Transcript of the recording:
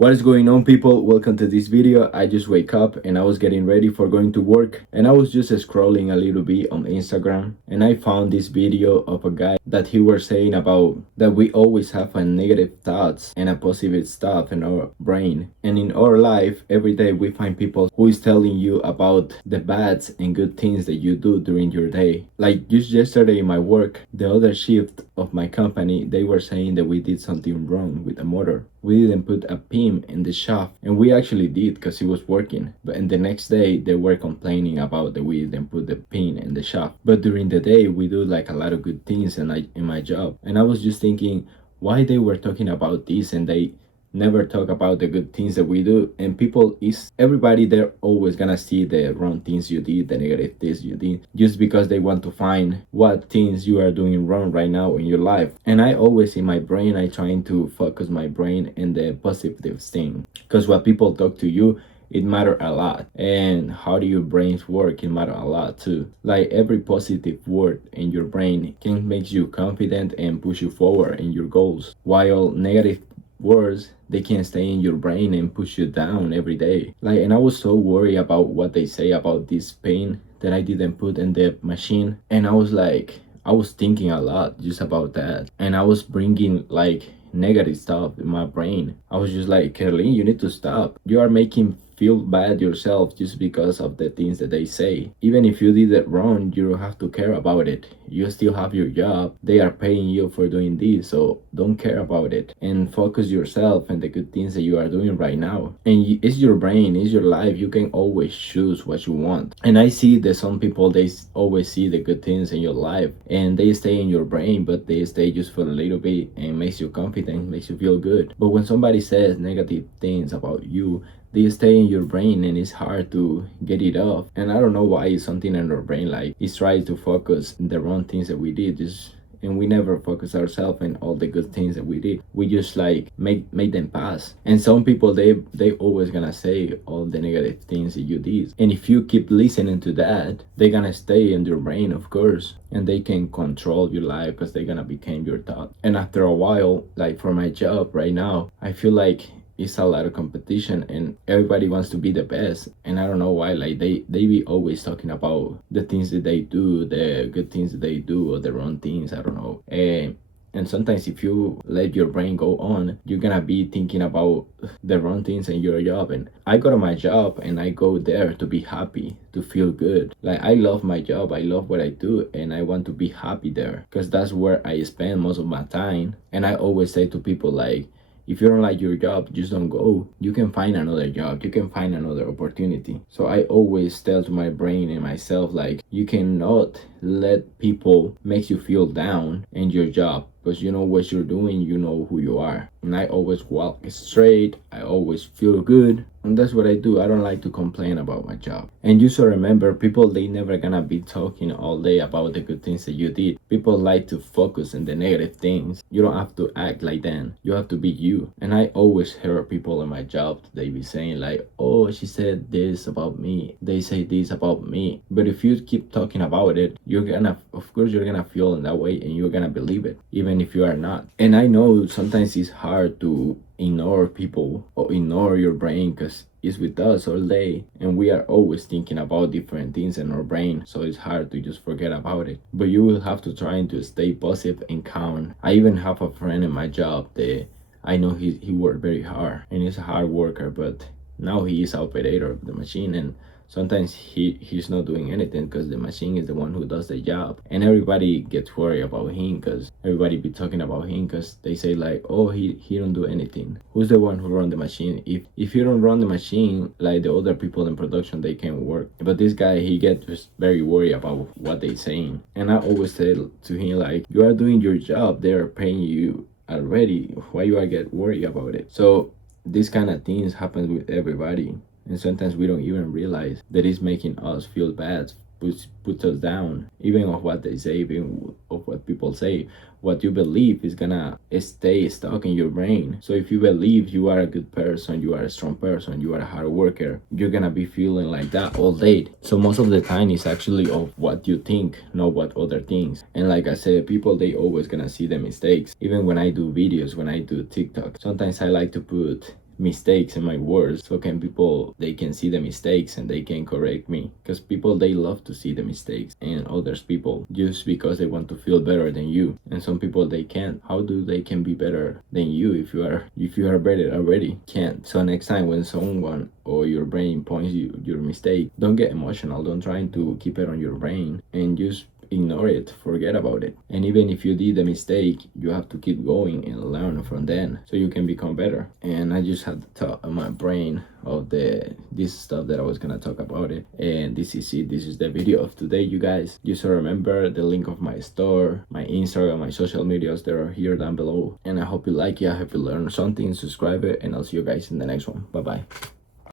What is going on, people? Welcome to this video. I just wake up and I was getting ready for going to work, and I was just scrolling a little bit on Instagram, and I found this video of a guy that he was saying about that we always have a negative thoughts and a positive stuff in our brain. And in our life, every day we find people who is telling you about the bad and good things that you do during your day. Like just yesterday in my work, the other shift of my company, they were saying that we did something wrong with the motor. We didn't put a pin in the shaft, and we actually did because it was working. But in the next day, they were complaining about that we didn't put the pin in the shaft. But during the day, we do like a lot of good things in my job. And I was just thinking why they were talking about this and they never talk about the good things that we do. And people is everybody, they're always gonna see the wrong things you did, the negative things you did, just because they want to find what things you are doing wrong right now in your life. And I always in my brain, I trying to focus my brain in the positive thing, because what people talk to you, it matter a lot. And how do your brains work, it matter a lot too. Like every positive word in your brain can make you confident and push you forward in your goals, while negative words, they can stay in your brain and push you down every day. Like, and I was so worried about what they say about this pain that I didn't put in the machine. And I was like, I was thinking a lot just about that, and I was bringing like negative stuff in my brain. I was just like, Caroline, you need to stop. You are making feel bad yourself just because of the things that they say. Even if you did it wrong, you don't have to care about it. You still have your job. They are paying you for doing this, so don't care about it and focus yourself and the good things that you are doing right now. And it's your brain, it's your life. You can always choose what you want. And I see that some people, they always see the good things in your life and they stay in your brain, but they stay just for a little bit and makes you confident, makes you feel good. But when somebody says negative things about you, they stay in your brain and it's hard to get it off. And I don't know why it's something in our brain, like it's trying to focus the wrong things that we did, just and we never focus ourselves in all the good things that we did. We just like make them pass. And some people, they always gonna say all the negative things that you did, and if you keep listening to that, they're gonna stay in your brain, of course, and they can control your life because they're gonna become your thought. And after a while, like for my job right now, I feel like it's a lot of competition and everybody wants to be the best. And I don't know why, like they be always talking about the things that they do, the good things that they do, or the wrong things, I don't know. And sometimes if you let your brain go on, you're gonna be thinking about the wrong things in your job. And I go to my job and I go there to be happy, to feel good. Like I love my job, I love what I do, and I want to be happy there because that's where I spend most of my time. And I always say to people, like, if you don't like your job, just don't go. You can find another job. You can find another opportunity. So I always tell to my brain and myself, like, you cannot let people make you feel down in your job, because you know what you're doing, you know who you are. And I always walk straight, I always feel good, and that's what I do. I don't like to complain about my job. And you should remember, people, they never gonna be talking all day about the good things that you did. People like to focus on the negative things. You don't have to act like them. You have to be you. And I always hear people in my job, they be saying like, oh, she said this about me, they say this about me. But if you keep talking about it, you're gonna, of course you're gonna feel in that way, and you're gonna believe it even if you are not. And I know sometimes it's hard to ignore people or ignore your brain because it's with us all day and we are always thinking about different things in our brain, so it's hard to just forget about it. But you will have to try to stay positive and calm. I even have a friend in my job that I know he worked very hard and he's a hard worker, but now he is operator of the machine, and sometimes he's not doing anything because the machine is the one who does the job. And everybody gets worried about him because everybody be talking about him because they say like, oh, he don't do anything. Who's the one who run the machine? If you don't run the machine, like the other people in production, they can work. But this guy, he gets just very worried about what they saying. And I always say to him like, you are doing your job, they are paying you already, why you are get worried about it? So these kind of things happen with everybody. And sometimes we don't even realize that it's making us feel bad, puts us down, even of what they say, even of what people say. What you believe is gonna stay stuck in your brain. So if you believe you are a good person, you are a strong person, you are a hard worker, you're gonna be feeling like that all day. So most of the time it's actually of what you think, not what other things. And like I said, people, they always gonna see the mistakes. Even when I do videos, when I do TikTok, sometimes I like to put mistakes and my words, so can people, they can see the mistakes and they can correct me, because people, they love to see the mistakes and others people just because they want to feel better than you. And some people, they can't. How do they can be better than you if you are better already? Can't. So next time when someone or your brain points you your mistake, don't get emotional. Don't try to keep it on your brain and just ignore it, forget about it. And even if you did a mistake, you have to keep going and learn from then so you can become better. And I just had the thought on my brain of this stuff that I was gonna talk about it, and this is it. This is the video of today, you guys. Just remember the link of my store, my Instagram, my social medias, they are here down below. And I hope you like it, I hope you learned something. Subscribe it, and I'll see you guys in the next one. Bye bye.